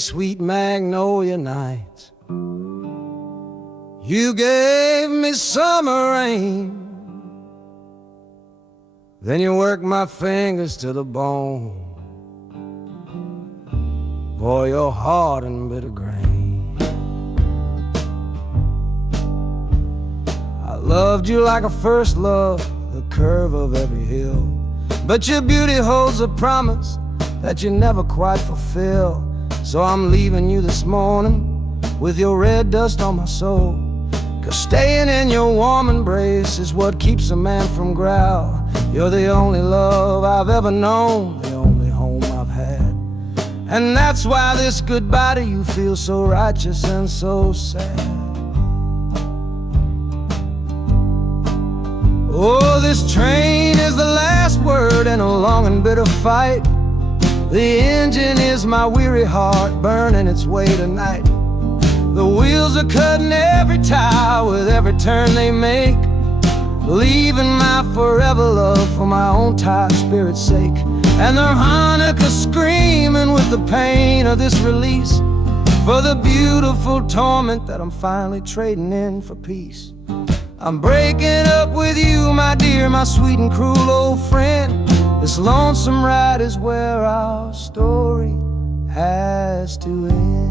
sweet magnolia nights. You gave me summer rain. Then you worked my fingers to the bone. Boy, you're hard and bitter grain. I loved you like a first love, the curve of every hill. But your beauty holds a promise that you never quite fulfill. So I'm leaving you this morning with your red dust on my soul. 'Cause staying in your warm embrace is what keeps a man from growl. You're the only love I've ever known, the only home I've had. And that's why this goodbye to you feels so righteous and so sad. Oh, this train is the last word in a long and bitter fight. The engine is my weary heart burning its way tonight. The wheels are cutting every tire with every turn they make, leaving my forever love for my own tired spirit's sake. And the harmonica screaming with the pain of this release, for the beautiful torment that I'm finally trading in for peace. I'm breaking up with you, my dear, my sweet and cruel old friend. This lonesome ride is where our story has to end.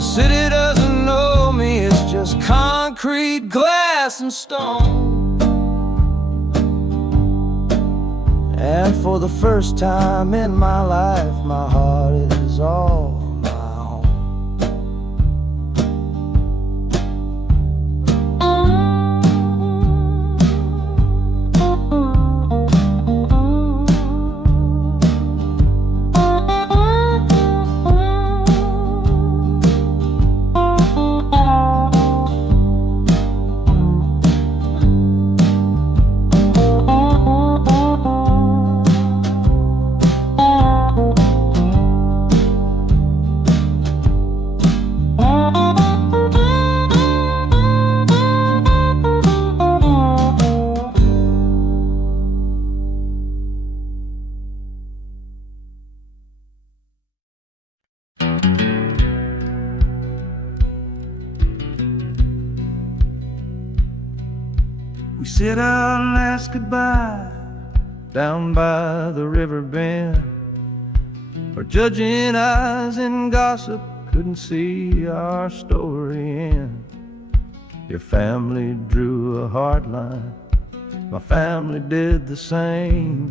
City doesn't know me, it's just concrete, glass, and stone. And for the first time in my life, my heart is all my own. We said our last goodbye down by the river bend, where judging eyes and gossip couldn't see our story end. Your family drew a hard line, my family did the same.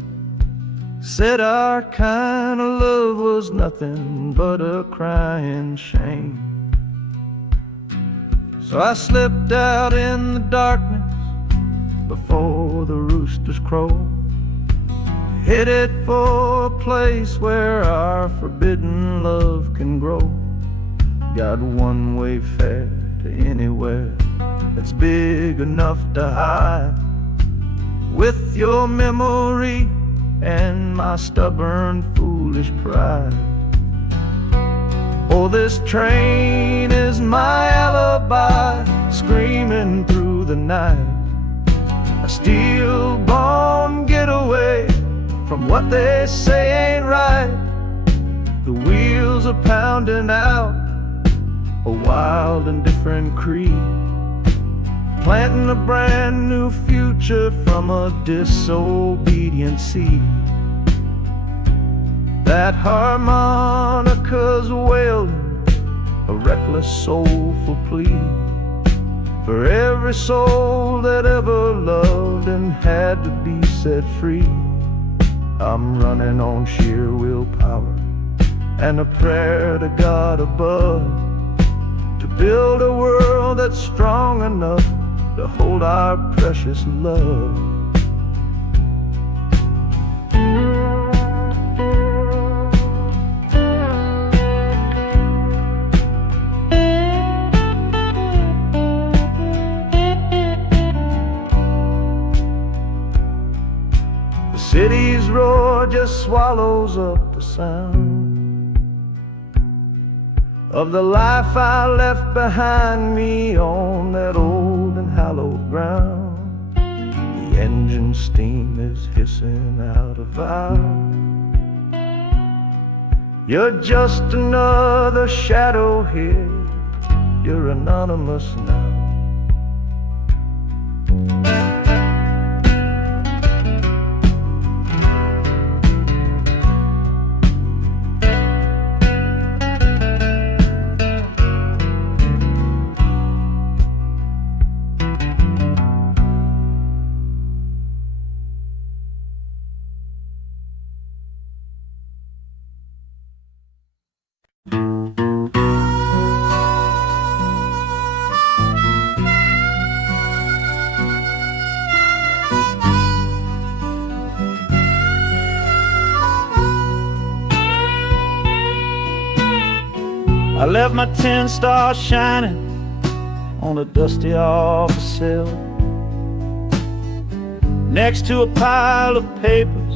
Said our kind of love was nothing but a crying shame. So I slipped out in the darkness before the roosters crow, headed for a place where our forbidden love can grow. Got one-way fare to anywhere that's big enough to hide, with your memory and my stubborn, foolish pride. Oh, this train is my alibi, screaming through the night. A steel-born getaway from what they say ain't right. The wheels are pounding out a wild and different creed, planting a brand new future from a disobedient seed. That harmonica's wailing a reckless, soulful plea for every soul that ever loved and had to be set free. I'm running on sheer willpower and a prayer to God above, to build a world that's strong enough to hold our precious love. sea's roar just swallows up the sound of the life I left behind me on that old and hallowed ground. The engine steam is hissing out of valve. You're just another shadow here. You're anonymous now. I left my tin star shining on a dusty office sill, next to a pile of papers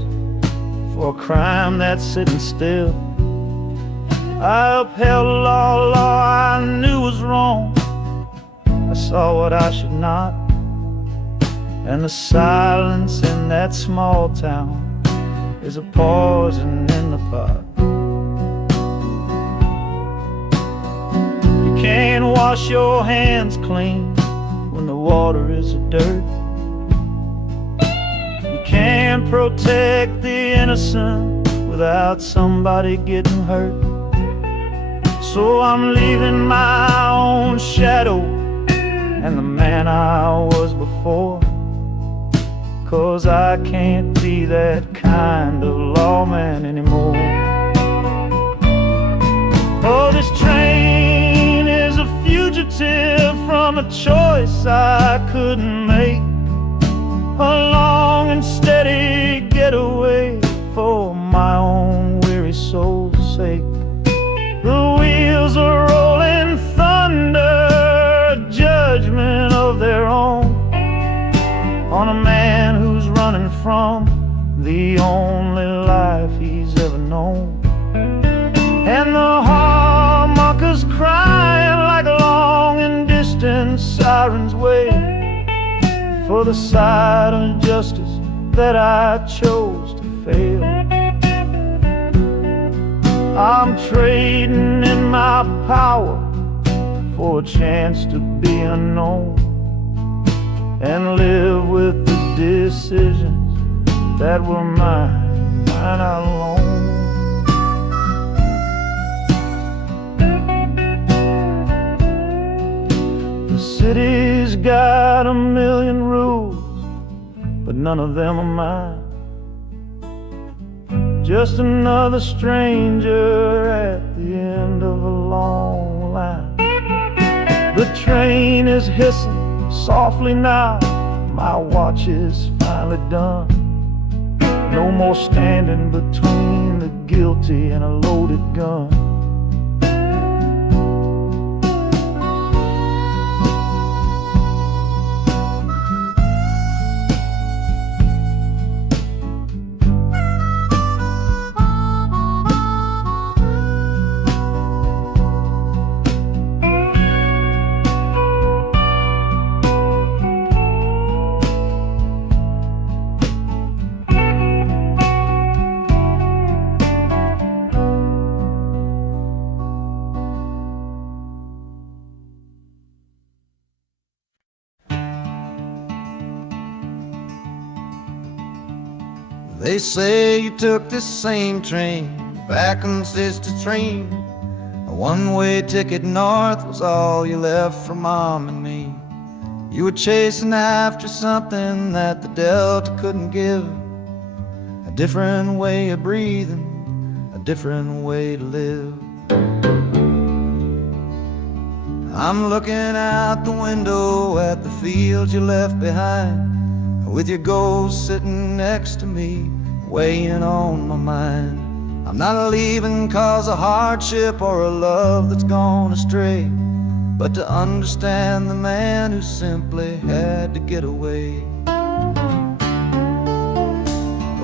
for a crime that's sitting still. I upheld a law I knew was wrong. I saw what I should not, and the silence in that small town is a poison in the pot. You can't wash your hands clean when the water is of dirt. You can't protect the innocent without somebody getting hurt. So I'm leaving my own shadow and the man I was before, 'cause I can't be that kind of lawman anymore. Oh, this train is a fugitive from a choice I couldn't make, a long and steady getaway for my own weary soul's sake. The wheels are rolling thunder, a judgment of their own, on a man who's running from the only life he's ever known. And the harmonicas crying like long and distant sirens wait for the side of justice that I chose to fail. I'm trading in my power for a chance to be unknown and live with the decisions that were mine alone. The city's got a million rules, but none of them are mine. Just another stranger at the end of a long line. The train is hissing softly now, my watch is finally done. No more standing between the guilty and a loaded gun. They say you took this same train back on Sister Train. A one-way ticket north was all you left for Mom and me. You were chasing after something that the Delta couldn't give, a different way of breathing, a different way to live. I'm looking out the window at the fields you left behind, with your ghost sitting next to me, weighing on my mind. I'm not leaving 'cause of hardship or a love that's gone astray, but to understand the man who simply had to get away.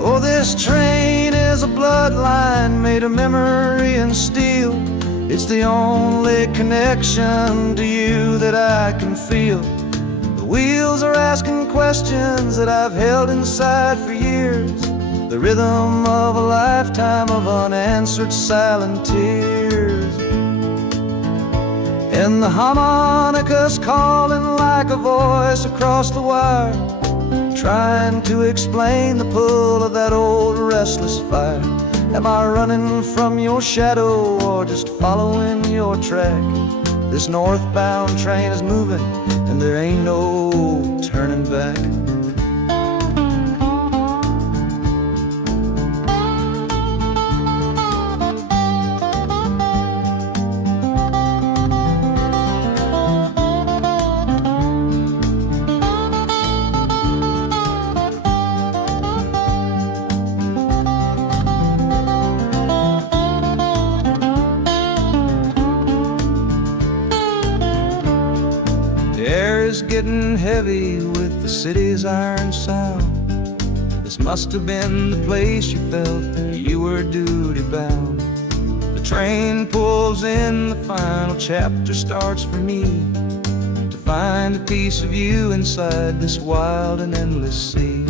Oh, Oh, this train is a bloodline made of memory and steel. It's the only connection to you that I can feel. The wheels are asking questions that I've held inside for years. The rhythm of a lifetime of unanswered silent tears. And the harmonica's calling like a voice across the wire, trying to explain the pull of that old restless fire. Am I running from your shadow or just following your track? This northbound train is moving and there ain't no turning back. Getting heavy with the city's iron sound. This must have been the place you felt that you were duty bound. The train pulls in, the final chapter starts for me, to find a piece of you inside this wild and endless sea.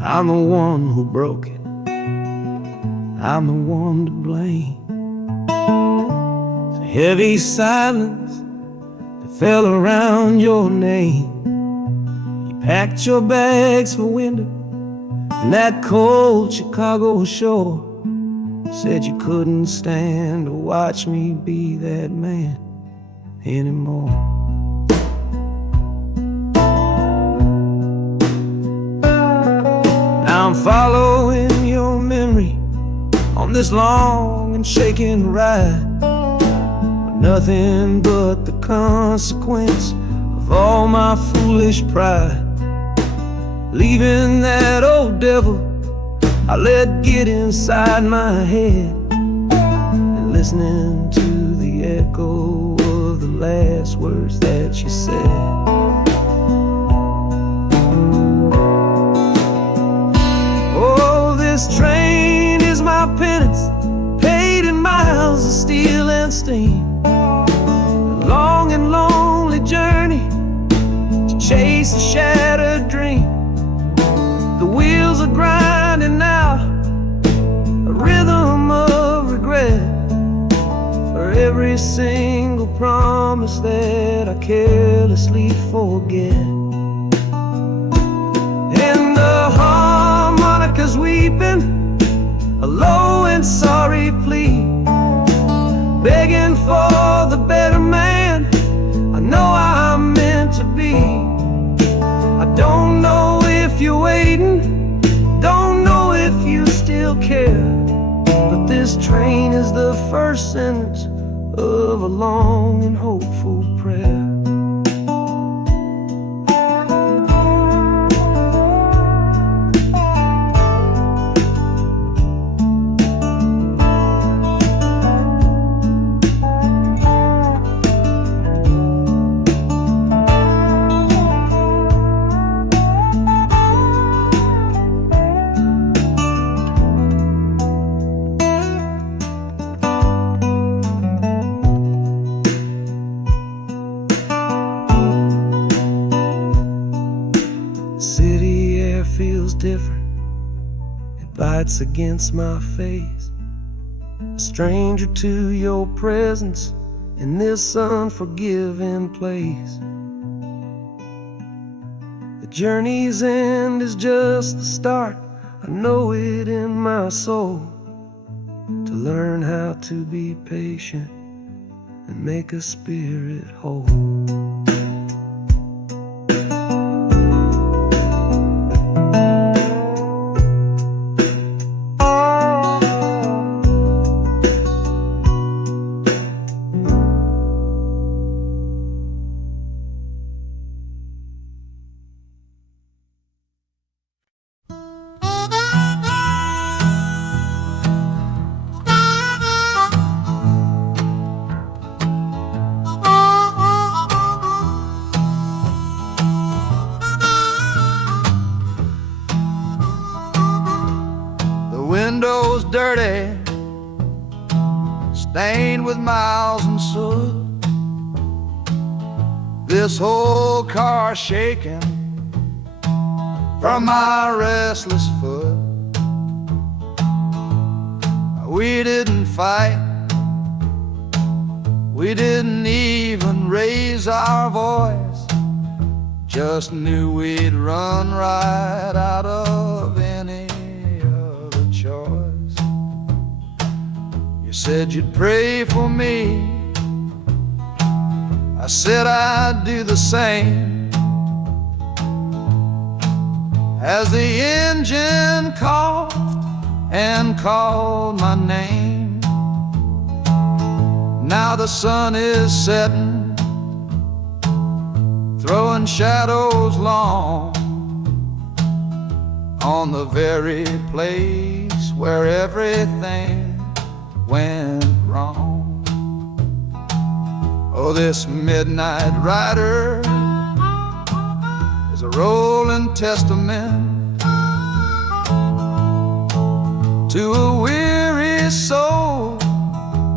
I'm the one who broke it, I'm the one to blame. The heavy silence that fell around your name. You packed your bags for winter in that cold Chicago shore. Said you couldn't stand to watch me be that man anymore. I'm following your memory on this long and shaking ride, with nothing but the consequence of all my foolish pride. Leaving that old devil I let get inside my head, and listening to the echo of the last words that you said. This train is my penance, paid in miles of steel and steam. A long and lonely journey to chase a shattered dream. The wheels are grinding now, a rhythm of regret, for every single promise that I carelessly forget. And the harmonica's weeping a low and sorry plea, begging for the better man I know I'm meant to be. I don't know if you're waiting, don't know if you still care, but this train is the first sentence of a long and hopeful prayer. Different, it bites against my face. A stranger to your presence in this unforgiving place. The journey's end is just the start, I know it in my soul. To learn how to be patient and make a spirit whole. Windows dirty, stained with miles and soot. This whole car shaking from my restless foot. We didn't fight, we didn't even raise our voice, just knew we'd run right out of any choice. You said you'd pray for me, I said I'd do the same. As the engine coughed and called my name, now the sun is setting, throwing shadows long on the very place where everything went wrong. Oh, this midnight rider is a rolling testament to a weary soul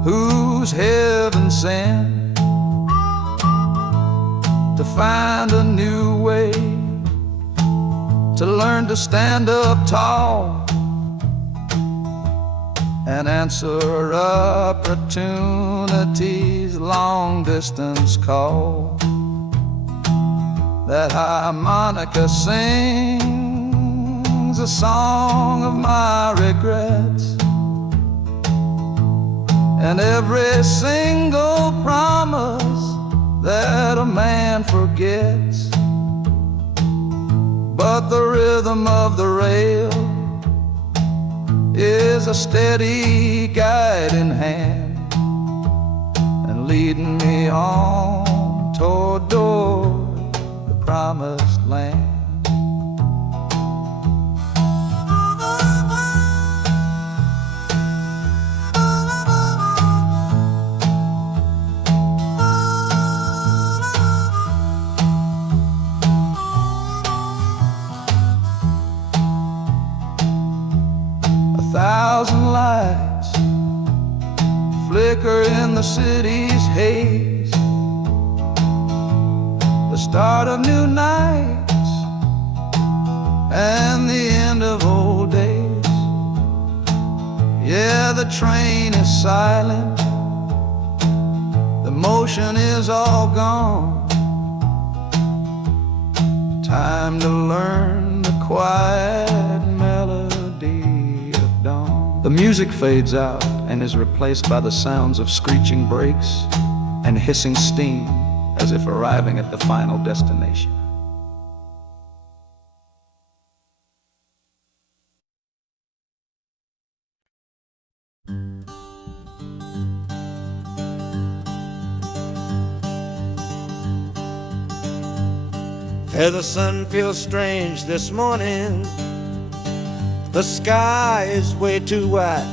who's heaven sent to find a new way, to learn to stand up tall and answer opportunity's long-distance call. That harmonica sings a song of my regrets, and every single promise that a man forgets. But the rhythm of the rail is a steady guiding hand, and leading me on toward the promised land. A thousand lights flicker in the city's haze, the start of new nights and the end of old days. Yeah, the train is silent, the motion is all gone. Time to learn the quiet melody of dawn. The music fades out and is replaced by the sounds of screeching brakes and hissing steam, as if arriving at the final destination. The sun feels strange this morning, the sky is way too white.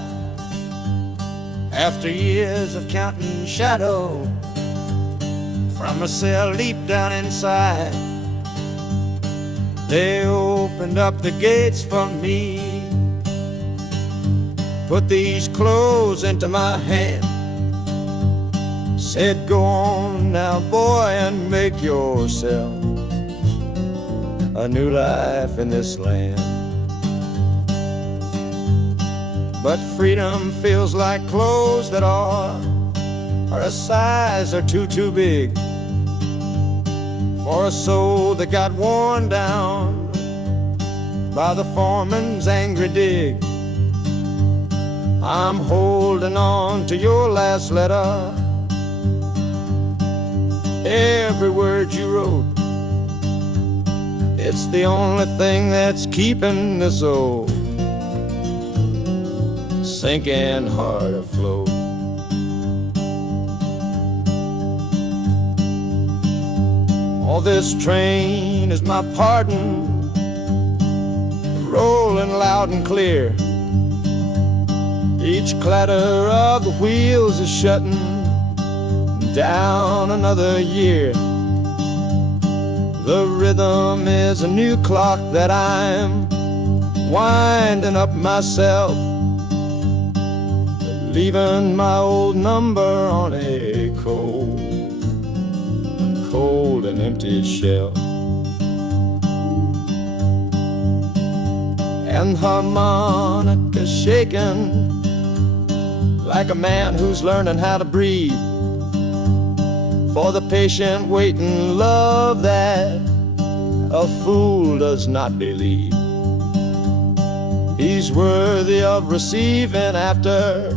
After years of counting shadow from a cell deep down inside, they opened up the gates for me, put these clothes into my hand, said, go on now, boy, and make yourself a new life in this land. But freedom feels like clothes that are a size or two big for a soul that got worn down by the foreman's angry dig. I'm holding on to your last letter, every word you wrote. It's the only thing that's keeping this old sinking heart afloat. Oh, this train is my pardon, rolling loud and clear. Each clatter of the wheels is shutting down another year. The rhythm is a new clock that I'm winding up myself, leaving my old number on a cold and empty shelf. And harmonica shaking like a man who's learning how to breathe, for the patient waiting love that a fool does not believe. He's worthy of receiving after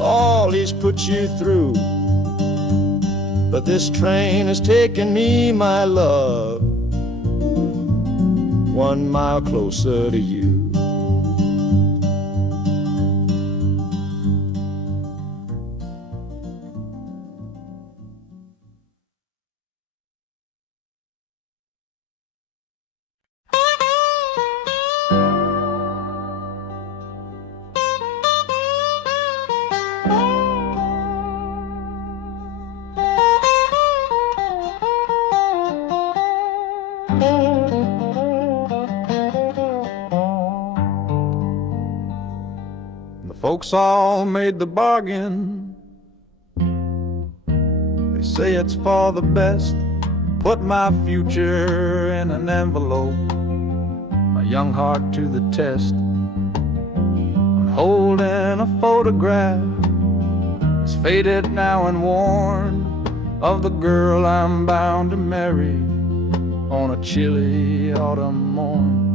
all he's put you through. But this train has taken me, my love, 1 mile closer to you. Folks all made the bargain. They say it's for the best. Put my future in an envelope, my young heart to the test. I'm holding a photograph, it's faded now and worn, of the girl I'm bound to marry on a chilly autumn morn.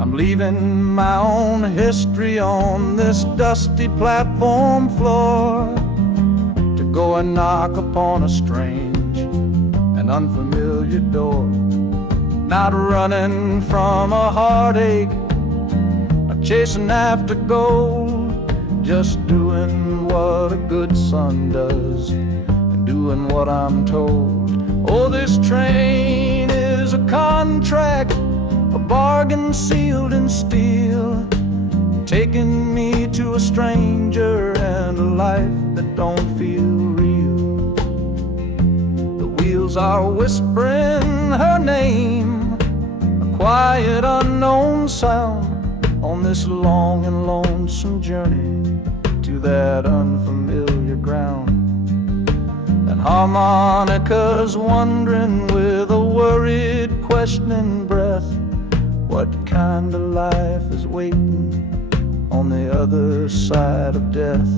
I'm leaving my own history on this dusty platform floor to go and knock upon a strange and unfamiliar door. Not running from a heartache, not chasing after gold, just doing what a good son does and doing what I'm told. Oh, this train is a contract, a bargain sealed in steel, taking me to a stranger and a life that don't feel real. The wheels are whispering her name, a quiet unknown sound, on this long and lonesome journey to that unfamiliar ground. And harmonica's wondering with a worried, questioning breath, what kind of life is waiting on the other side of death?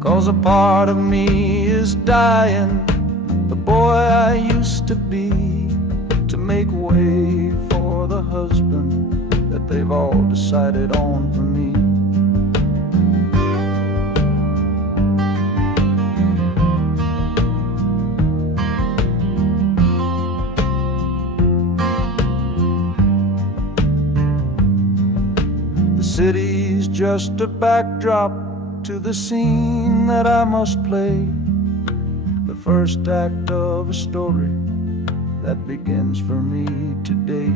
'Cause a part of me is dying, the boy I used to be, to make way for the husband that they've all decided on for me. The city's just a backdrop to the scene that I must play, the first act of a story that begins for me today.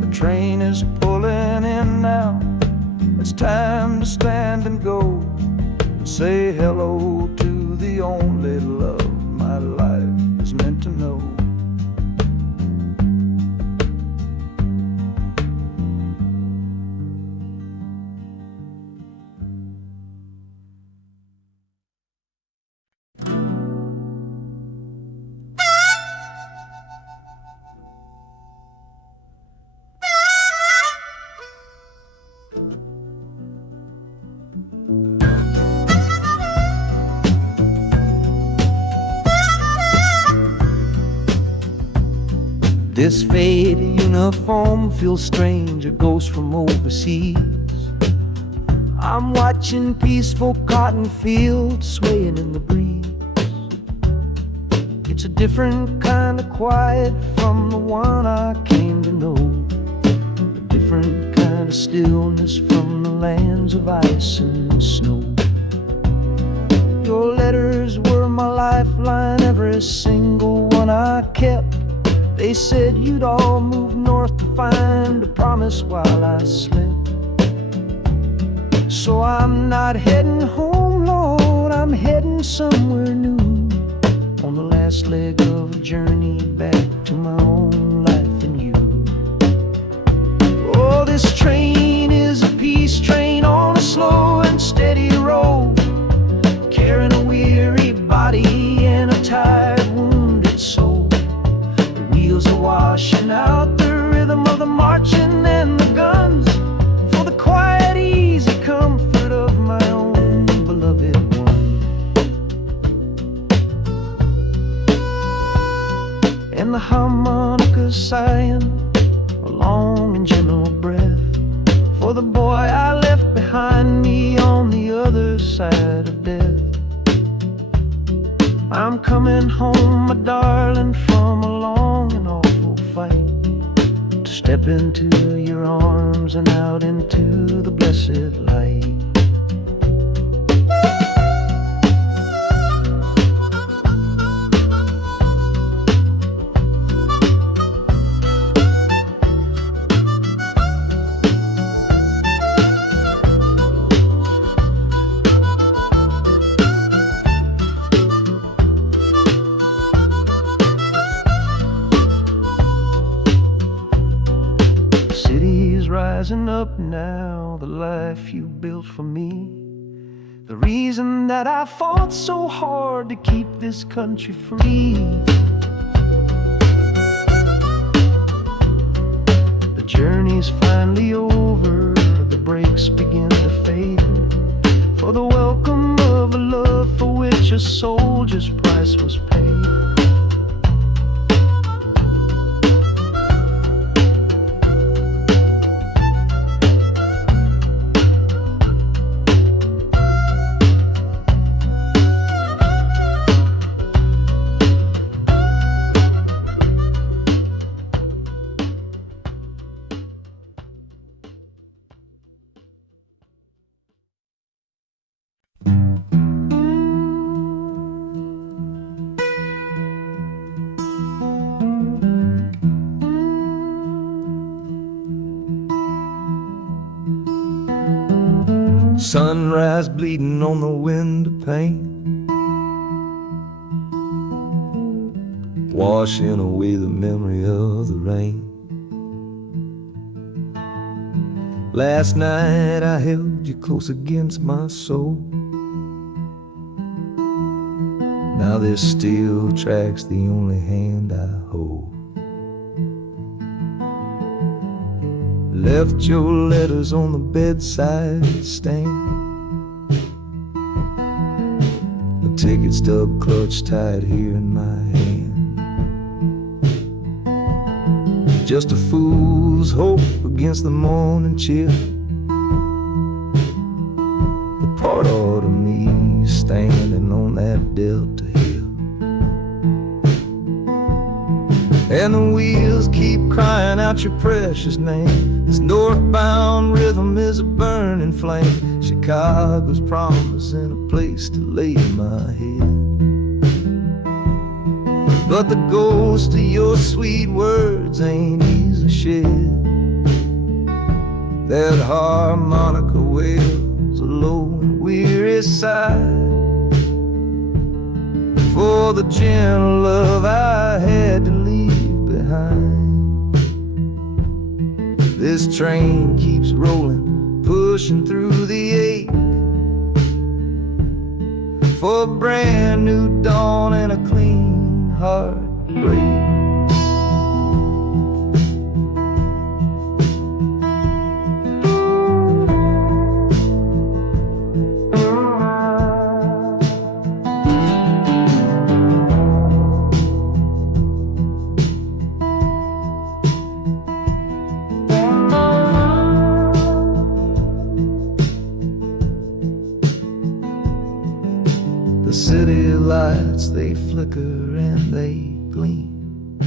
The train is pulling in now, it's time to stand and go, and say hello to the only love my life is meant to know. This faded uniform feels strange, a ghost from overseas. I'm watching peaceful cotton fields swaying in the breeze. It's a different kind of quiet from the one I came to know, a different kind of stillness from the lands of ice and snow. Your letters were my lifeline, every single one I kept. They said you'd all move north to find a promise while I slept. So I'm not heading home, Lord, I'm heading somewhere new, on the last leg of a journey back to my own life and you. Oh, this train is a peace train on a slow and steady road, carrying a weary body and a tired, wounded soul. The wheels are washing out the rhythm of the marching and the guns, for the quiet, easy comfort of my own beloved one. And the harmonicas sighing a long and gentle breath for the boy I left behind me on the other side of death. I'm coming home, my darling, from a long and awful fight, to step into your arms and out into the blessed light. Rising up now, the life you built for me, the reason that I fought so hard to keep this country free. The journey's finally over, the brakes begin to fade, for the welcome of a love for which a soldier's price was paid. Sunrise bleeding on the window pane, washing away the memory of the rain. Last night I held you close against my soul. Now this steel track's the only hand I hold. Left your letters on the bedside stand, the ticket stub clutched tight here in my hand. Just a fool's hope against the morning chill, the part of me standing on that Delta hill. And the wheels keep crying out your precious name. This northbound rhythm is a burning flame. Chicago's promising a place to lay my head. But the ghost of your sweet words ain't easy shed. That harmonica wails a low and weary sigh for the gentle love I had to leave behind. This train keeps rolling, pushing through the ache, for a brand new dawn and a clean heartbreak. city lights, they flicker and they gleam.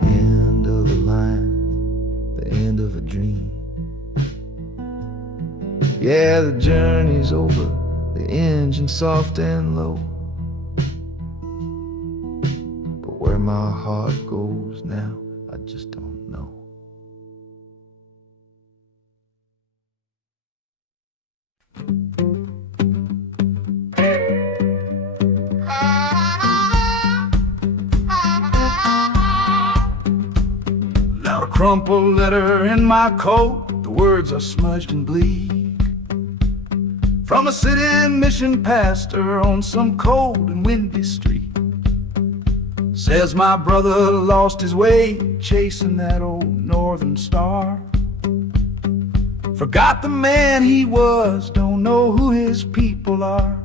End of the line, the end of a dream. Yeah, the journey's over, the engine soft and low. But where my heart goes now, I just don't know. Now a crumpled letter in my coat, the words are smudged and bleak. From a city mission pastor on some cold and windy street. Says my brother lost his way chasing that old northern star. Forgot the man he was, don't know who his people are.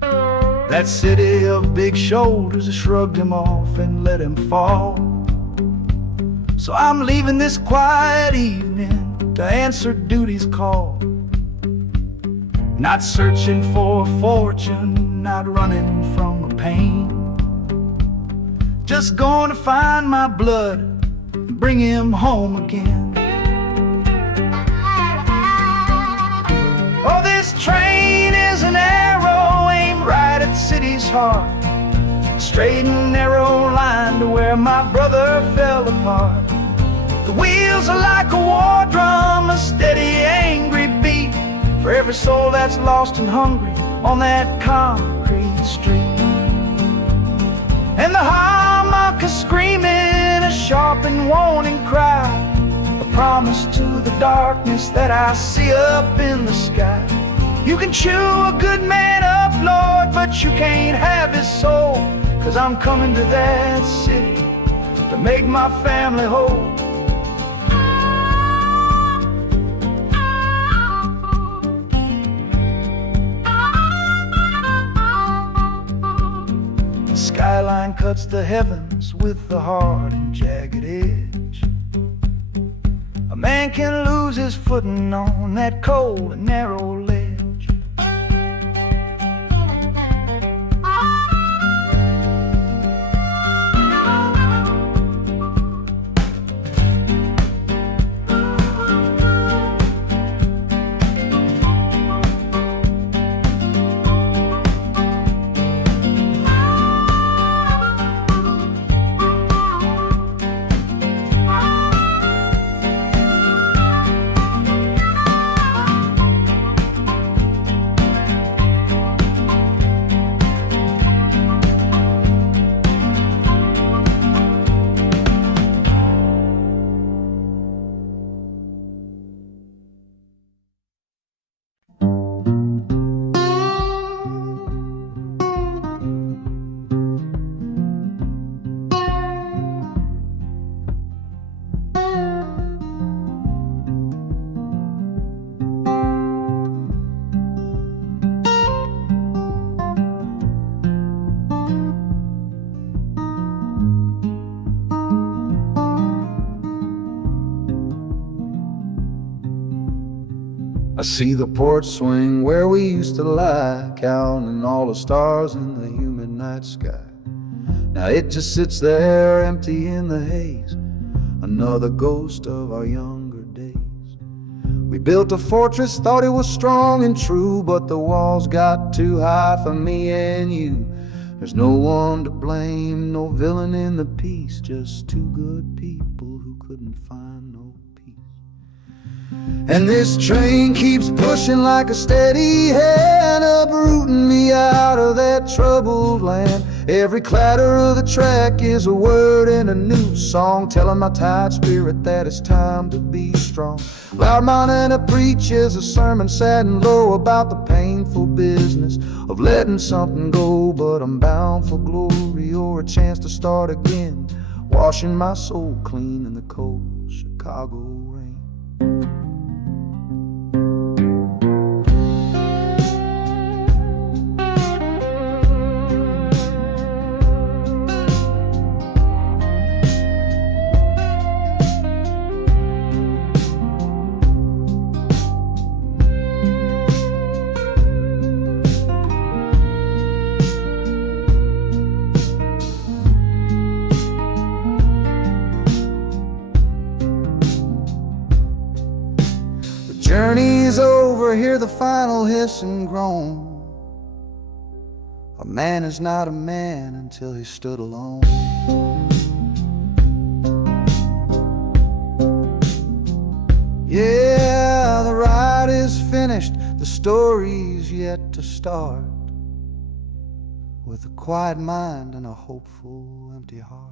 That city of big shoulders has shrugged him off and let him fall. So I'm leaving this quiet evening to answer duty's call. Not searching for a fortune, not running from a pain. Just going to find my blood and bring him home again. Oh, this train is an arrow aimed right at the city's heart. A straight and narrow line to where my brother fell apart. The wheels are like a war drum, a steady, angry beat for every soul that's lost and hungry on that concrete street. And the harmonica screaming a sharp and warning cry, a promise to the darkness that I see up in the sky. You can chew a good man up, Lord, but you can't have his soul. 'Cause I'm coming to that city to make my family whole. Skyline cuts the heavens with the hard and jagged edge. A man can lose his footing on that cold and narrow ledge. I see the porch swing where we used to lie, counting all the stars in the humid night sky. Now it just sits there empty in the haze, another ghost of our younger days. We built a fortress, thought it was strong and true, but the walls got too high for me and you. There's no one to blame, no villain in the piece, just two good people who couldn't find no peace. And this train keeps pushing like a steady hand, uprooting me out of that troubled land. Every clatter of the track is a word in a new song, telling my tired spirit that it's time to be strong. Loud Montana preaches a sermon sad and low about the painful business of letting something go, but I'm bound for glory or a chance to start again, washing my soul clean in the cold Chicago rain. never hear the final hiss and groan. A man is not a man until he stood alone. Yeah, the ride is finished, the story's yet to start, with a quiet mind and a hopeful, empty heart.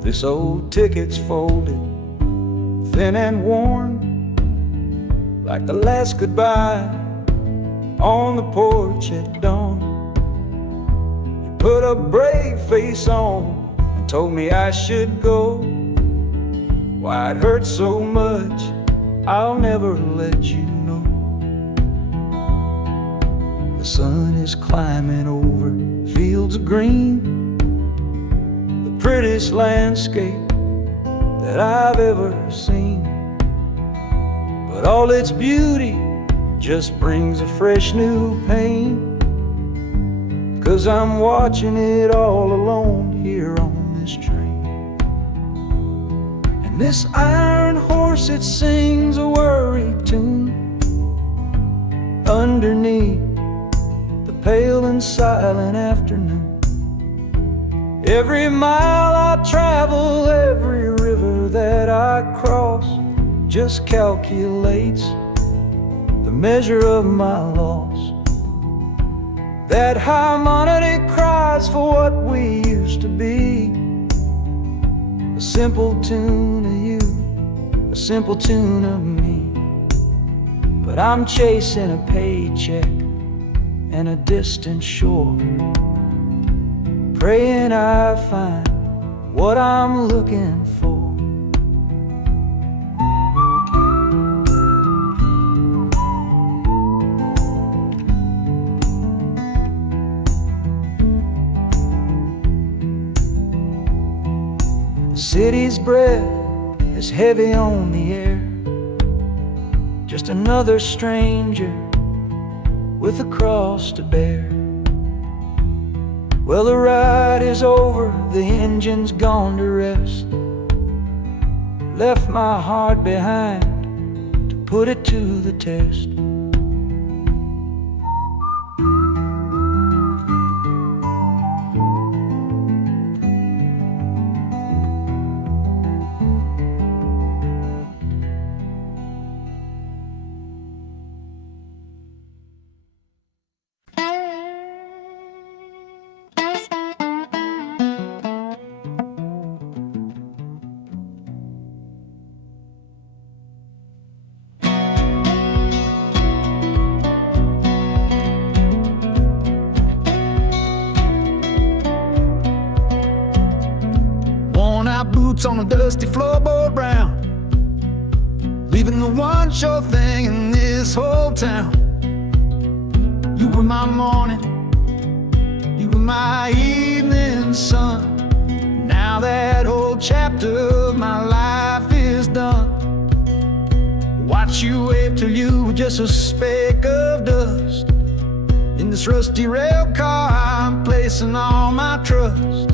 This old ticket's folded, thin and worn, like the last goodbye on the porch at dawn. You put a brave face on and told me I should go. Why it hurts so much, I'll never let you know. The sun is climbing over fields of green, prettiest landscape that I've ever seen. But all its beauty just brings a fresh new pain, 'cause I'm watching it all alone here on this train. And this iron horse, it sings a worry tune underneath the pale and silent afternoon. Every mile I travel, every river that I cross, just calculates the measure of my loss. That harmonic cries for what we used to be, a simple tune of you, a simple tune of me. But I'm chasing a paycheck and a distant shore, praying I find what I'm looking for. The city's breath is heavy on the air, just another stranger with a cross to bear. Well, the ride is over, the engine's gone to rest, left my heart behind to put it to the test. Boots on a dusty floorboard brown, leaving the one sure thing in this whole town. You were my morning, you were my evening sun. Now that whole chapter of my life is done. Watch you wave till you were just a speck of dust. In this rusty rail car I'm placing all my trust.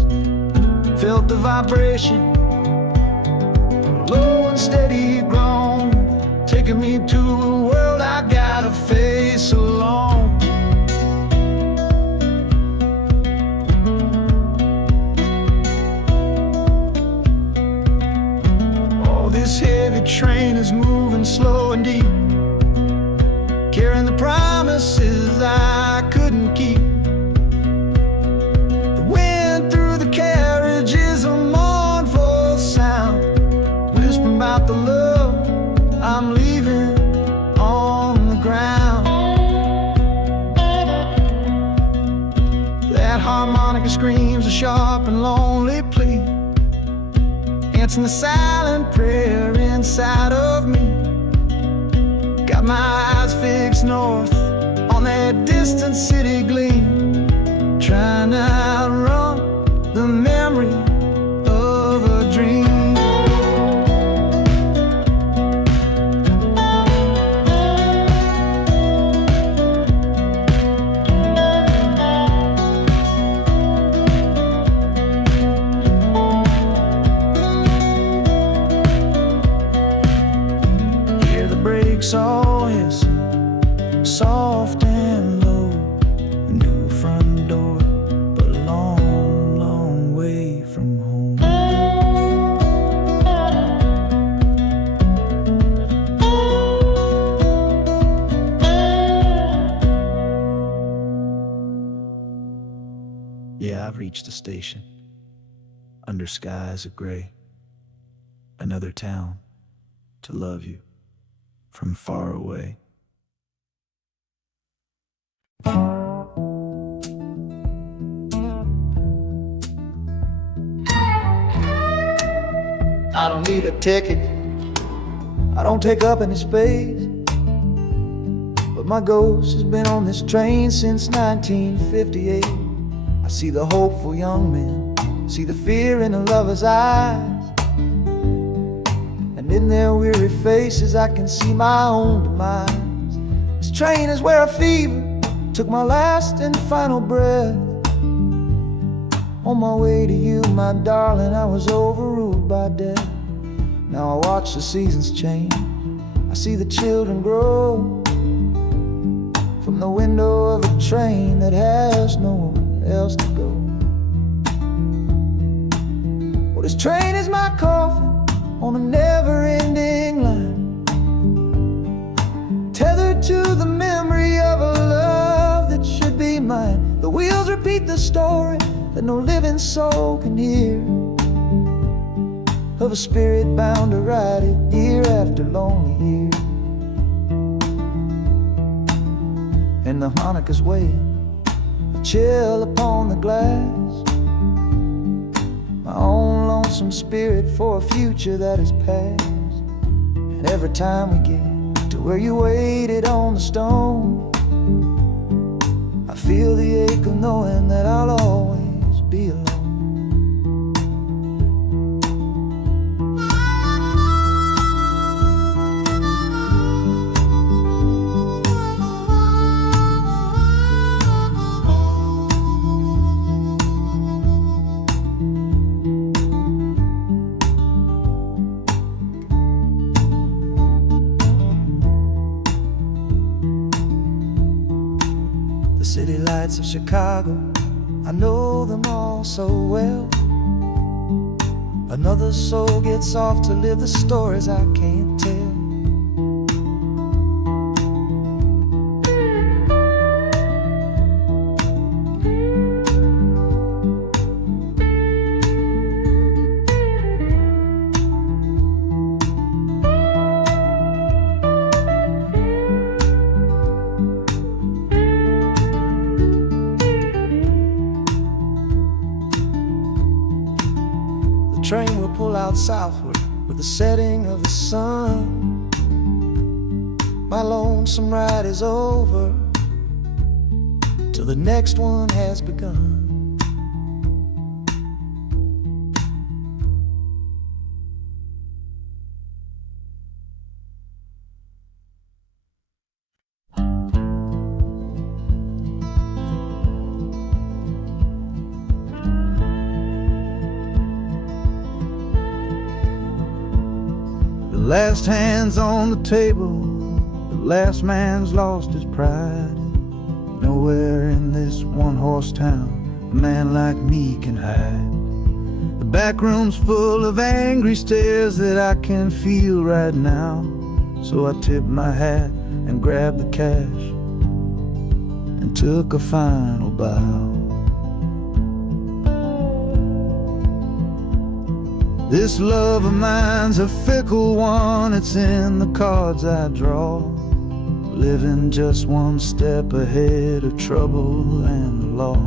Felt the vibration, low and steady grown, taking me to a world I gotta face alone. Oh, this heavy train is moving slow and deep, carrying the promises I couldn't keep. The wind through the carriage is a mournful sound, whispering about the love I'm leaving on the ground. That harmonica screams a sharp and lonely plea, answering the silent prayer inside of me. Got my eyes fixed north on that distant city gleam, trying to outrun the memory of a dream. brakes all hissing, soft and low. A new front door, but a long, long way from home. Yeah, I've reached the station, under skies of gray. Another town to love you from far away. I don't need a ticket, I don't take up any space, but my ghost has been on this train since 1958. I see the hopeful young men, see the fear in the lover's eyes, and in their weary faces I can see my own demise. This train is where a fever took my last and final breath. On my way to you, my darling, I was overruled by death. Now I watch the seasons change, I see the children grow, from the window of a train that has nowhere else to go. Well, this train is my coffin on a never-ending line, tethered to the memory of a love that should be mine. The wheels repeat the story that no living soul can hear, of a spirit bound to ride it year after lonely year. And the harmonicas wail, a chill upon the glass, my own lonesome spirit for a future that is past. And every time we get to where you waited on the stone, I feel the ache of knowing that I'll always be alone. The city lights of Chicago, I know them all so well. Another soul gets off to live the stories I can't tell. The train will pull out southward with the setting of the sun. My lonesome ride is over till the next one has begun. The last hand's on the table, the last man's lost his pride. Nowhere in this one-horse town a man like me can hide. The back room's full of angry stares that I can feel right now. So I tipped my hat and grabbed the cash and took a final bow. This love of mine's a fickle one, it's in the cards I draw. Living just one step ahead of trouble and the law.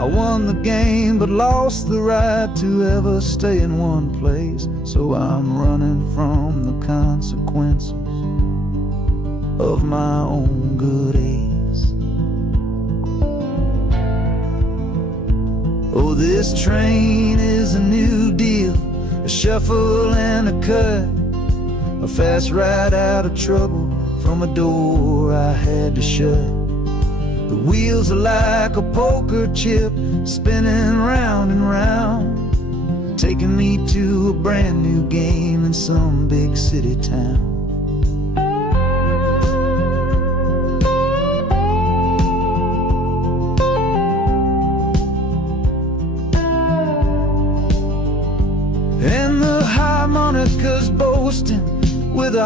I won the game but lost the right to ever stay in one place. So I'm running from the consequences of my own good ace. Oh, this train is a new deal, a shuffle and a cut, a fast ride out of trouble from a door I had to shut. The wheels are like a poker chip, spinning round and round, taking me to a brand new game in some big city town.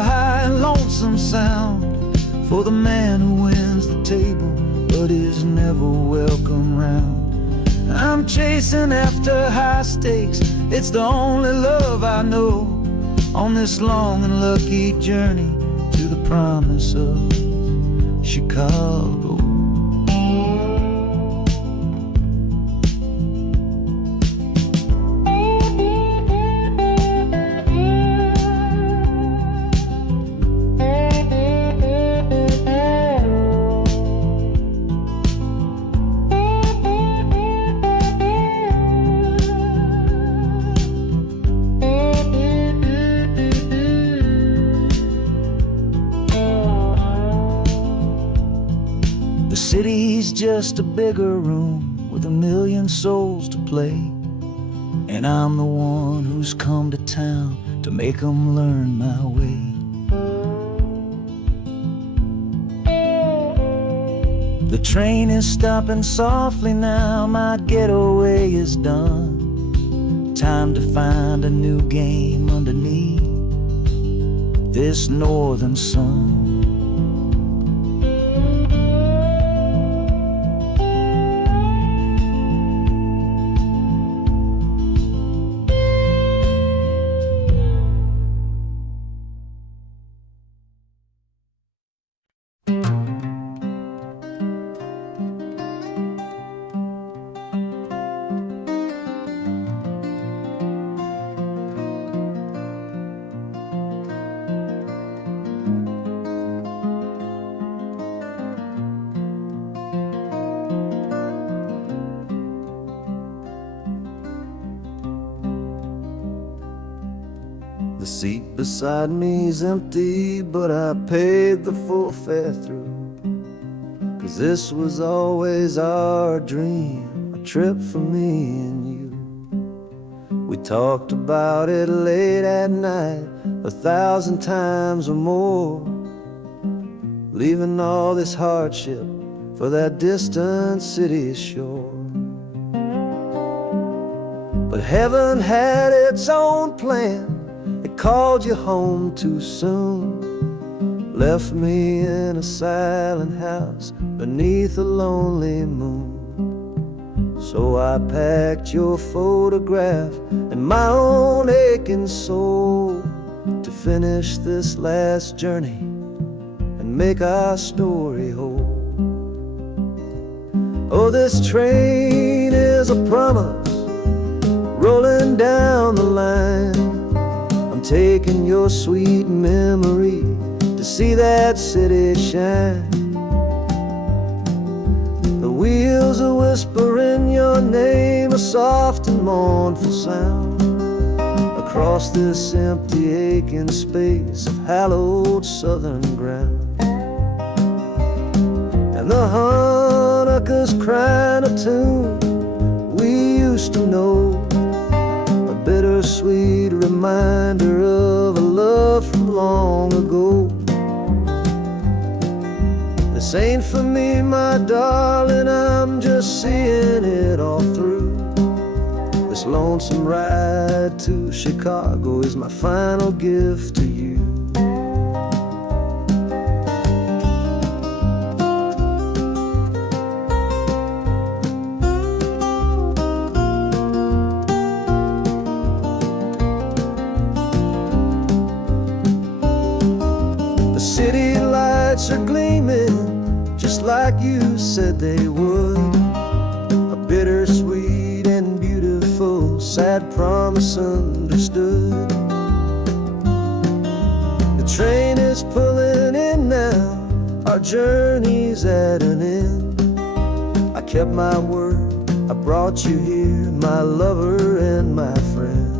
high and lonesome sound for the man who wins the table but is never welcome round. I'm chasing after high stakes, it's the only love I know on this long and lucky journey to the promise of Chicago. The city's just a bigger room with a million souls to play, and I'm the one who's come to town to make 'em learn my way. The train is stopping softly now, my getaway is done. Time to find a new game underneath this northern sun. The seat beside me's empty, but I paid the full fare through. 'Cause this was always our dream, a trip for me and you. We talked about it late at night, 1,000 times or more, leaving all this hardship for that distant city's shore. But heaven had its own plan. It called you home too soon, left me in a silent house beneath a lonely moon. So I packed your photograph and my own aching soul to finish this last journey and make our story whole. Oh, this train is a promise rolling down the line. Taking your sweet memory to see that city shine. The wheels are whispering your name, a soft and mournful sound, across this empty aching space of hallowed southern ground. And the Hanukkah's crying a tune we used to know, bittersweet reminder of a love from long ago. This ain't for me, my darling, I'm just seeing it all through. This lonesome ride to Chicago is my final gift to you. City lights are gleaming just like you said they would. A bittersweet and beautiful sad promise understood. The train is pulling in now, our journey's at an end. I kept my word, I brought you here, my lover and my friend.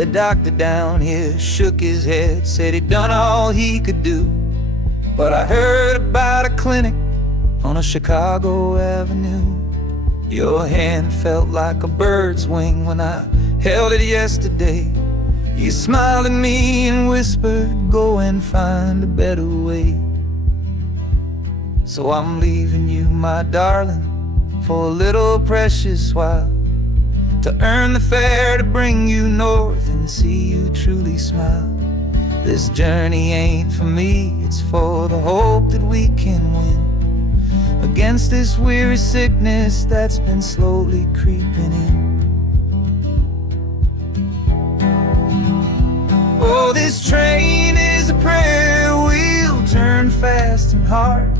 The doctor down here shook his head, said he'd done all he could do. But I heard about a clinic on a Chicago avenue. Your hand felt like a bird's wing when I held it yesterday. You smiled at me and whispered, go and find a better way. So I'm leaving you, my darling, for a little precious while, to earn the fare to bring you north and see you truly smile. This journey ain't for me, it's for the hope that we can win against this weary sickness that's been slowly creeping in. Oh, this train is a prayer wheel turned fast and hard.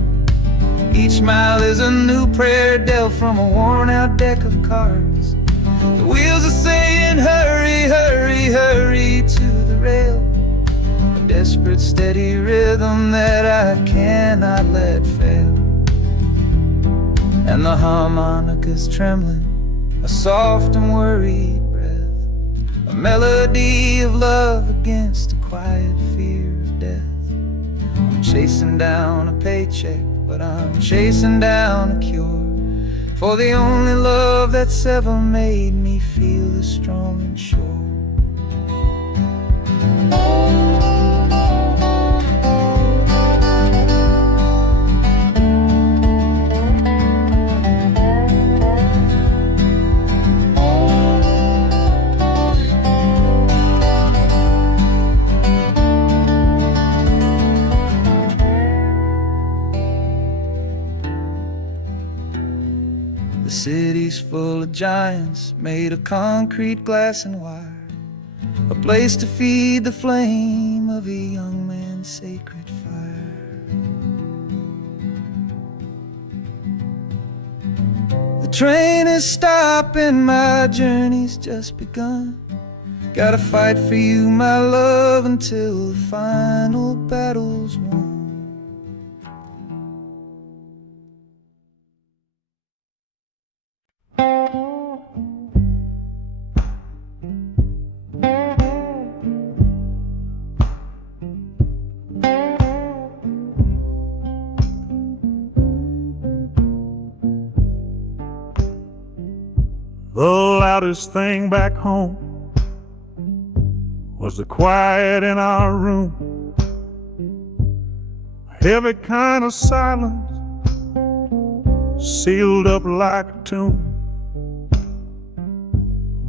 Each mile is a new prayer dealt from a worn-out deck of cards. The wheels are saying hurry, hurry, hurry to the rail, a desperate steady rhythm that I cannot let fail. And the harmonica's trembling, a soft and worried breath, a melody of love against a quiet fear of death. I'm chasing down a paycheck, but I'm chasing down a cure for the only love that's ever made me feel as strong and sure. The city's full of giants made of concrete, glass, and wire, a place to feed the flame of a young man's sacred fire. The train is stopping, my journey's just begun. Gotta fight for you, my love, until the final battle's won. The loudest thing back home was the quiet in our room, a heavy kind of silence, sealed up like a tomb.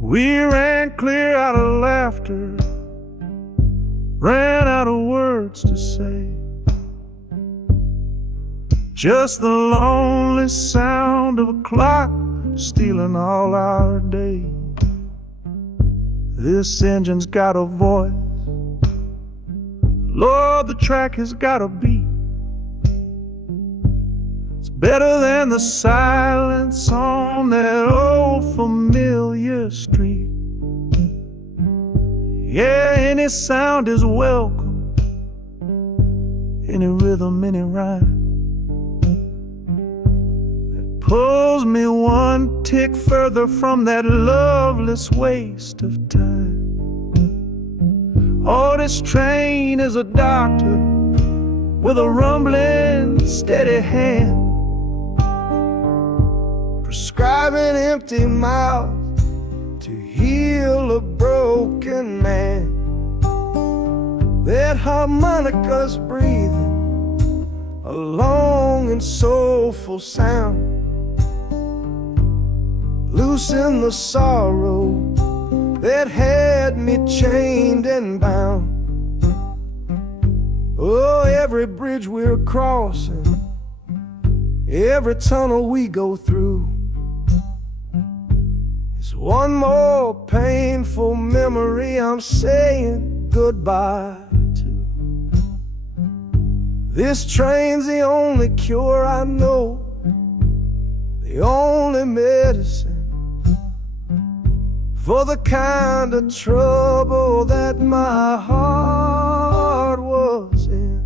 We ran clear out of laughter, ran out of words to say, just the lonely sound of a clock stealing all our day. This engine's got a voice, Lord, the track has got a beat. It's better than the silence on that old familiar street. Yeah, any sound is welcome, any rhythm, any rhyme pulls me one tick further from that loveless waste of time. Oh, this train is a doctor with a rumbling, steady hand, prescribing empty mouths to heal a broken man. That harmonica's breathing a long and soulful sound, loosen the sorrow that had me chained and bound. Oh, every bridge we're crossing, every tunnel we go through is one more painful memory I'm saying goodbye to. This train's the only cure I know, the only medicine for the kind of trouble that my heart was in.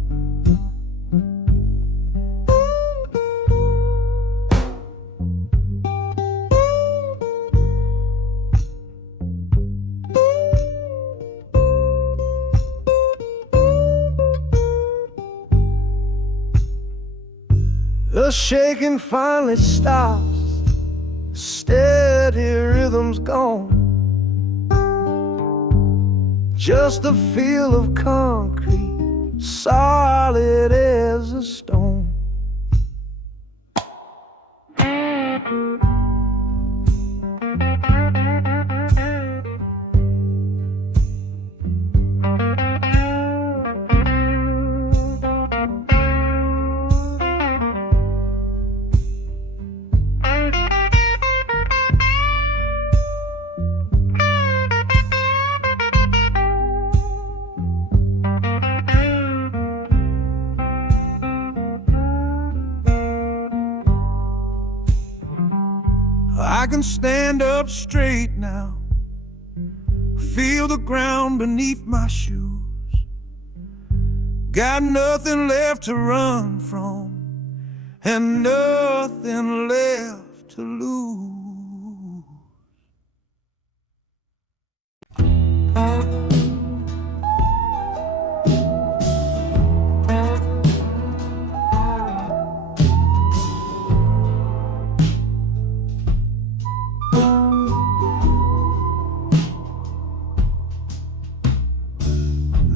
The shaking finally stops, steady rhythm's gone. Just a feel of concrete, solid as a stone. I can stand up straight now, feel the ground beneath my shoes. Got nothing left to run from and nothing left to lose.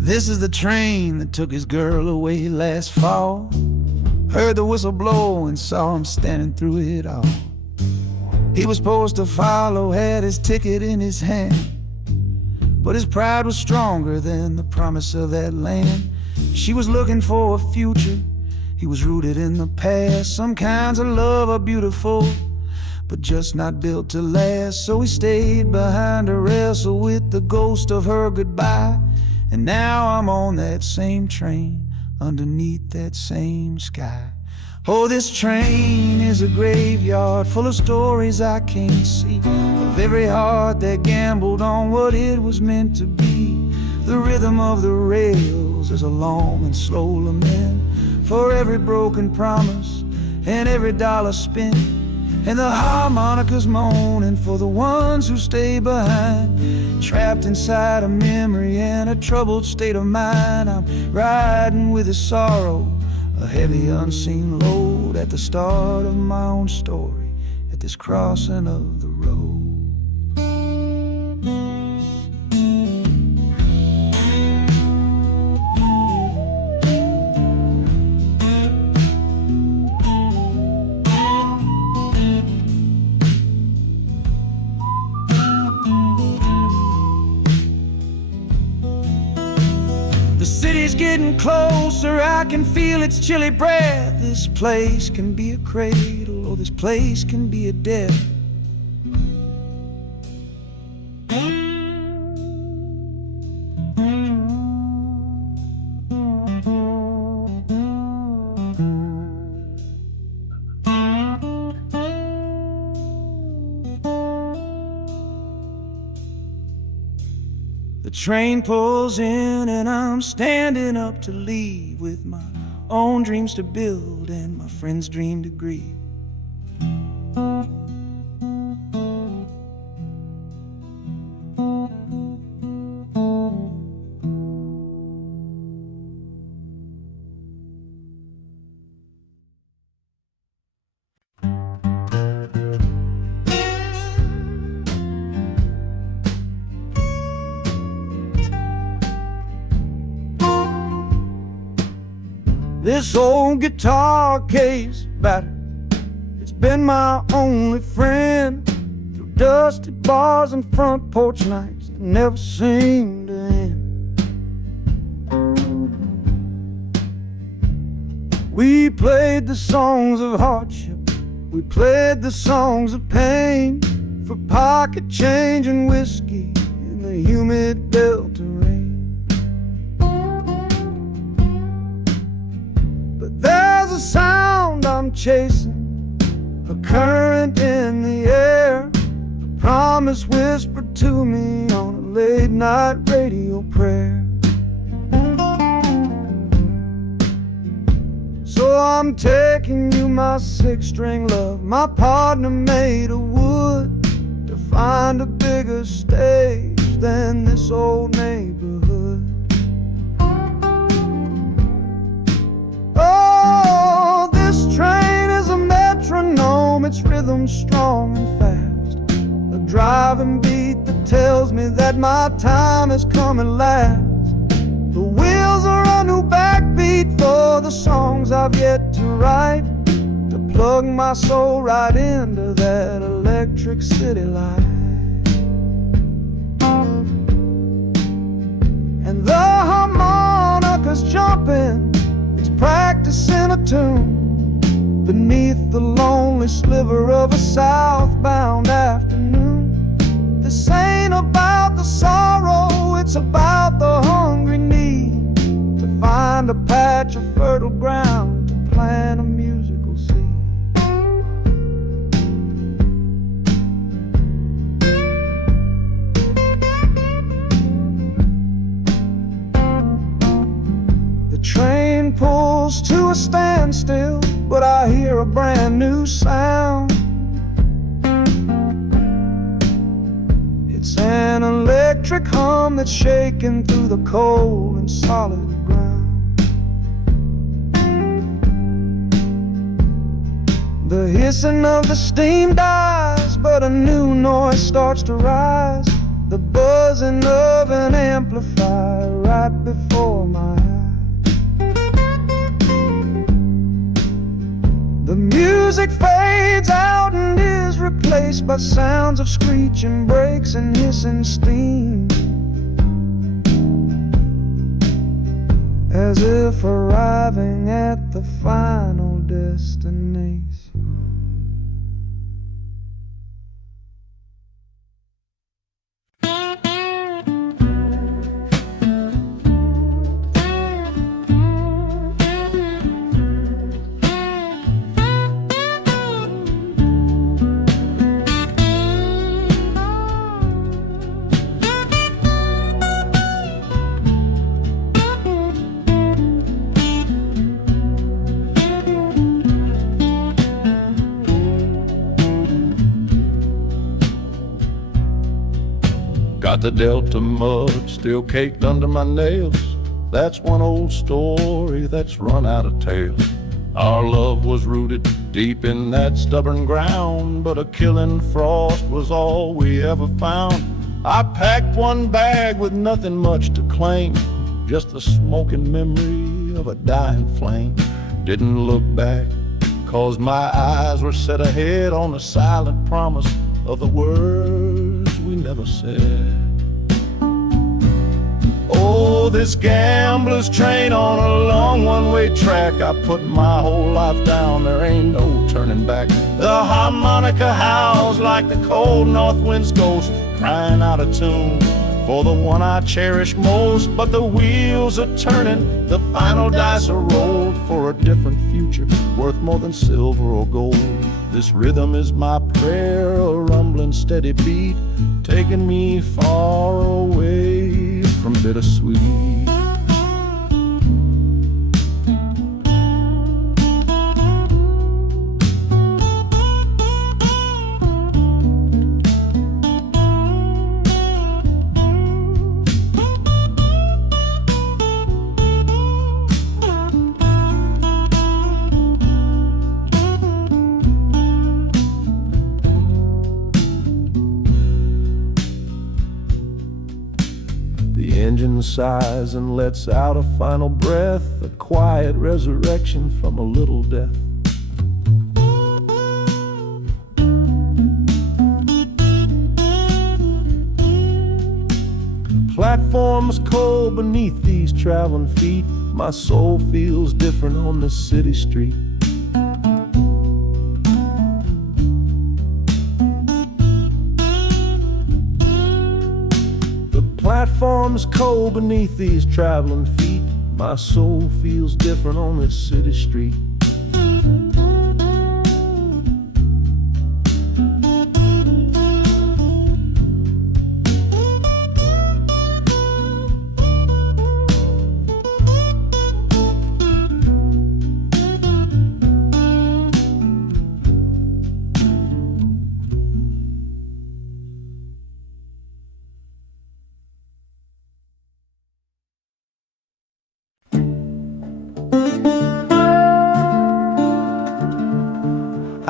This is the train that took his girl away last fall. Heard the whistle blow and saw him standing through it all. He was supposed to follow, had his ticket in his hand, but his pride was stronger than the promise of that land. She was looking for a future, he was rooted in the past. Some kinds of love are beautiful, but just not built to last. So he stayed behind to wrestle with the ghost of her goodbye. And now I'm on that same train, underneath that same sky. Oh, this train is a graveyard full of stories I can't see, of every heart that gambled on what it was meant to be. The rhythm of the rails is a long and slow lament for every broken promise and every dollar spent. And the harmonicas moaning for the ones who stay behind, trapped inside a memory and a troubled state of mind. I'm riding with a sorrow, a heavy unseen load, at the start of my own story, at this crossing of the road. The city's getting closer, I can feel its chilly breath. This place can be a cradle, or this place can be a death. The train pulls in and I'm standing up to leave, with my own dreams to build and my friend's dream to grieve. This old guitar case battered, it's been my only friend through dusty bars and front porch nights that never seemed to end. We played the songs of hardship, we played the songs of pain, for pocket change and whiskey in the humid Delta rain. There's a sound I'm chasing, a current in the air, a promise whispered to me on a late night radio prayer. So I'm taking you, my six-string love, my partner made of wood, to find a bigger stage than this old neighborhood. Oh, this train is strong and fast, a driving beat that tells me that my time is coming last. The wheels are a new backbeat for the songs I've yet to write, to plug my soul right into that electric city light. And the harmonica's jumping, it's practicing a tune beneath the lonely sliver of a southbound afternoon. This ain't about the sorrow, it's about the hungry need to find a patch of fertile ground to plant a musical seed. The train pulls to a standstill, but I hear a brand new sound. It's an electric hum that's shaking through the cold and solid ground. The hissing of the steam dies, but a new noise starts to rise, the buzzing of an amplifier right before my eyes. The music fades out and is replaced by sounds of screeching brakes and hissing steam, as if arriving at the final destination. Got the Delta mud still caked under my nails. That's one old story that's run out of tales. Our love was rooted deep in that stubborn ground, but a killing frost was all we ever found. I packed one bag with nothing much to claim, just the smoking memory of a dying flame. Didn't look back, 'cause my eyes were set ahead on the silent promise of the words we never said. Oh, this gambler's train on a long one-way track. I put my whole life down, there ain't no turning back. The harmonica howls like the cold north wind's ghost, crying out a tune for the one I cherish most. But the wheels are turning, the final dice are rolled for a different future, worth more than silver or gold. This rhythm is my prayer, a rumbling steady beat, taking me far away from bittersweet. The engine sighs and lets out a final breath, a quiet resurrection from a little death. Platforms cold beneath these traveling feet, my soul feels different on this city street. Platforms cold beneath these traveling feet, my soul feels different on this city street.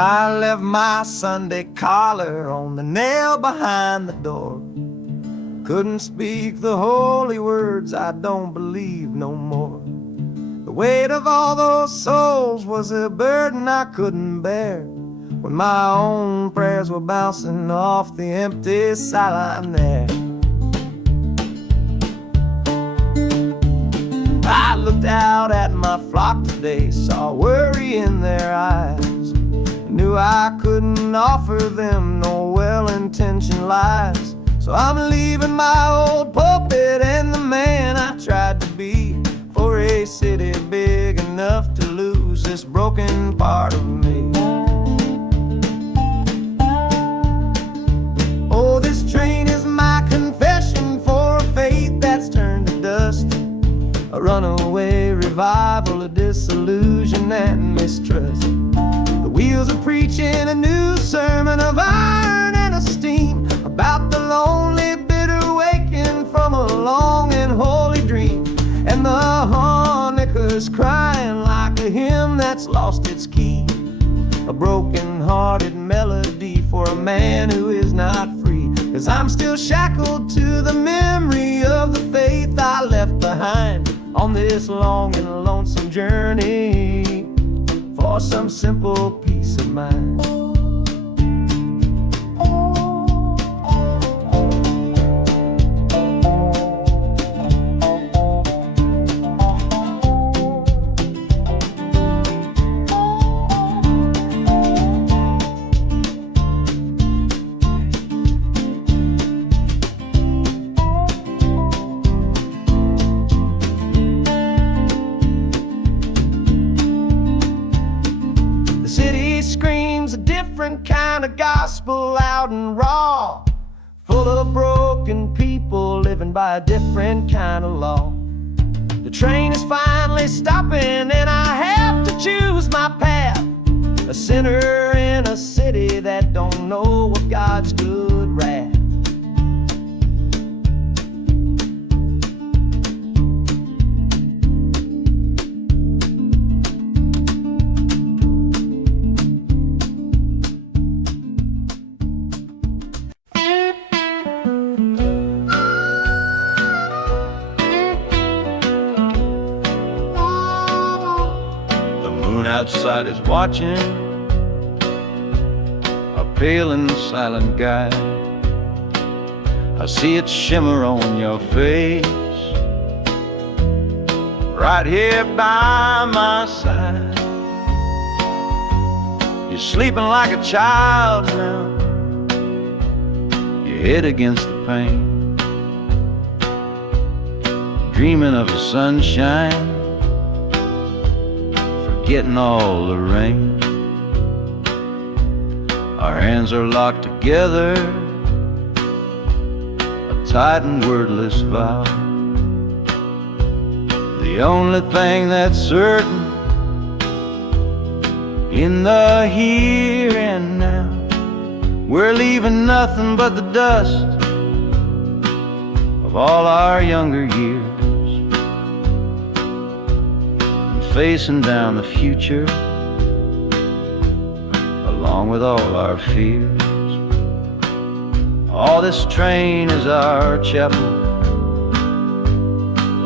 I left my Sunday collar on the nail behind the door. Couldn't speak the holy words, I don't believe no more. The weight of all those souls was a burden I couldn't bear, when my own prayers were bouncing off the empty sideline there. I looked out at my flock today, saw worry in their eyes, knew I couldn't offer them no well-intentioned lies. So I'm leaving my old pulpit and the man I tried to be, for a city big enough to lose this broken part of me. Oh, this train is my confession for a faith that's turned to dust, a runaway revival of disillusion and mistrust. The wheels are preaching a new sermon of iron and of steam, about the lonely, bitter waking from a long and holy dream. And the harmonicas crying like a hymn that's lost its key, a broken-hearted melody for a man who is not free. 'Cause I'm still shackled to the memory of the faith I left behind on this long and lonesome journey for some simple peace of mind. Different kind of gospel, loud and raw, full of broken people living by a different kind of law. The train is finally stopping and I have to choose my path, a sinner in a city that don't know what God's good wrath. Outside is watching, a pale and silent guide. I see it shimmer on your face, right here by my side. You're sleeping like a child now, your head against the pane, dreaming of the sunshine, getting all the rain. Our hands are locked together, a tight and wordless vow. The only thing that's certain in the here and now, we're leaving nothing but the dust of all our younger years, facing down the future along with all our fears. Oh, this train is our chapel,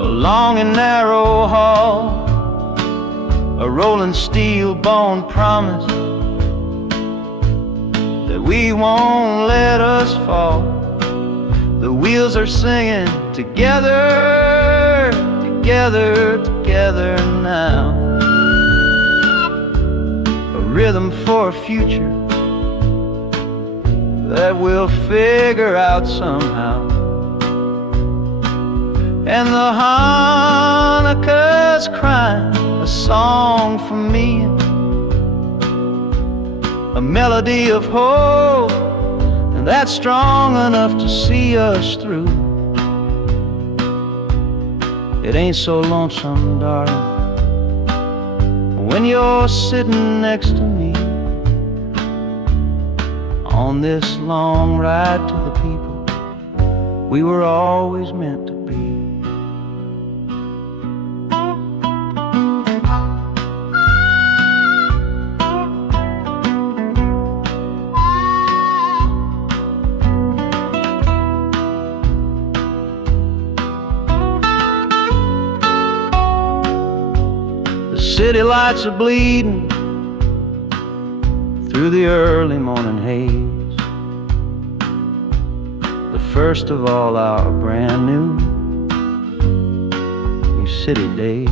a long and narrow hall, a rolling steel bone promise that we won't let us fall. The wheels are singing together, together, together now, a rhythm for a future that we'll figure out somehow. And the Hanukkah's crying a song for me, a melody of hope, and that's strong enough to see us through. It ain't so lonesome, darling, when you're sitting next to me on this long ride to the people we were always meant to be. city lights are bleeding through the early morning haze, the first of all our brand new city days.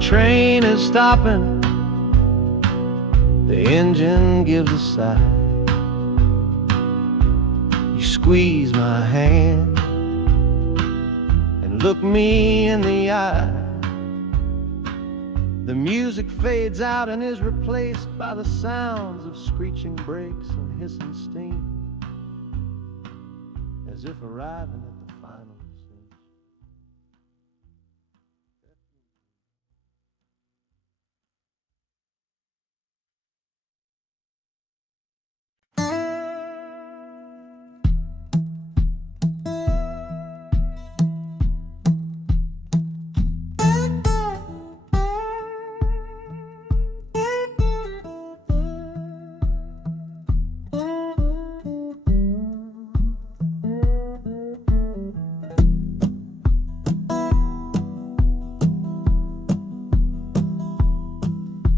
Train is stopping, the engine gives a sigh. You squeeze my hand and look me in the eye. The music fades out and is replaced by the sounds of screeching brakes and hissing steam, as if arriving at the final scene.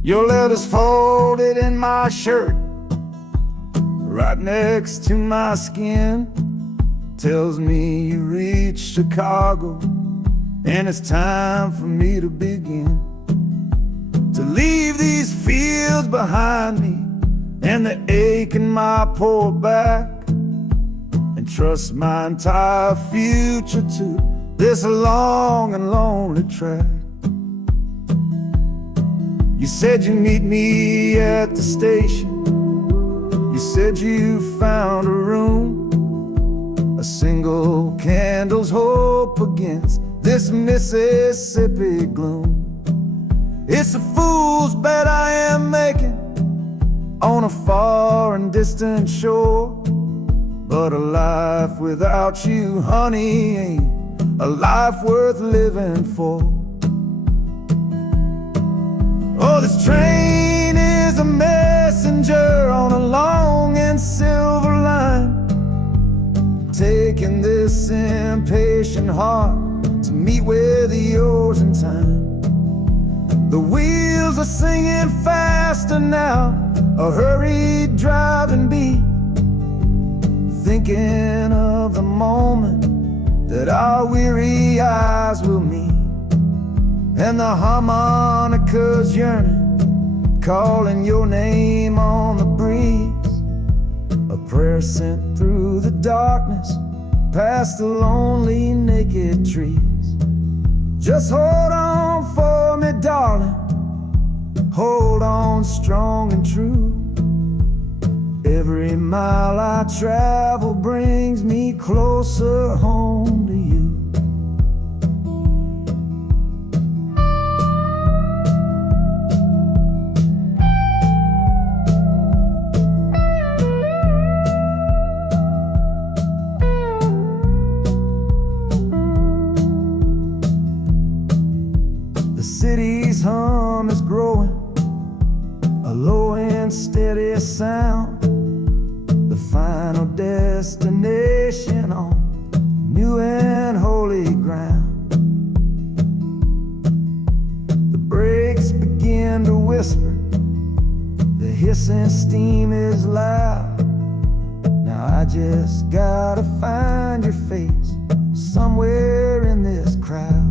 Your letter's folded in my shirt, right next to my skin. Tells me you reached Chicago, and it's time for me to begin. To leave these fields behind me, and the ache in my poor back, and trust my entire future to this long and lonely track. You said you'd meet me at the station. You said you found a room, a single candle's hope against this Mississippi gloom. It's a fool's bet I am making on a far and distant shore, but a life without you, honey, ain't a life worth living for. Oh, this train is a messenger on a long and silver line, taking this impatient heart to meet with yours in time. The wheels are singing faster now, a hurried driving beat, thinking of the moment that our weary eyes will meet. And the harmonica's yearning, calling your name on the breeze. A prayer sent through the darkness, past the lonely naked trees. Just hold on for me, darling, hold on strong and true. Every mile I travel brings me closer home to you. The city's hum is growing, a low and steady sound, the final destination on new and holy ground. The brakes begin to whisper, the hissing steam is loud. Now I just gotta find your face somewhere in this crowd.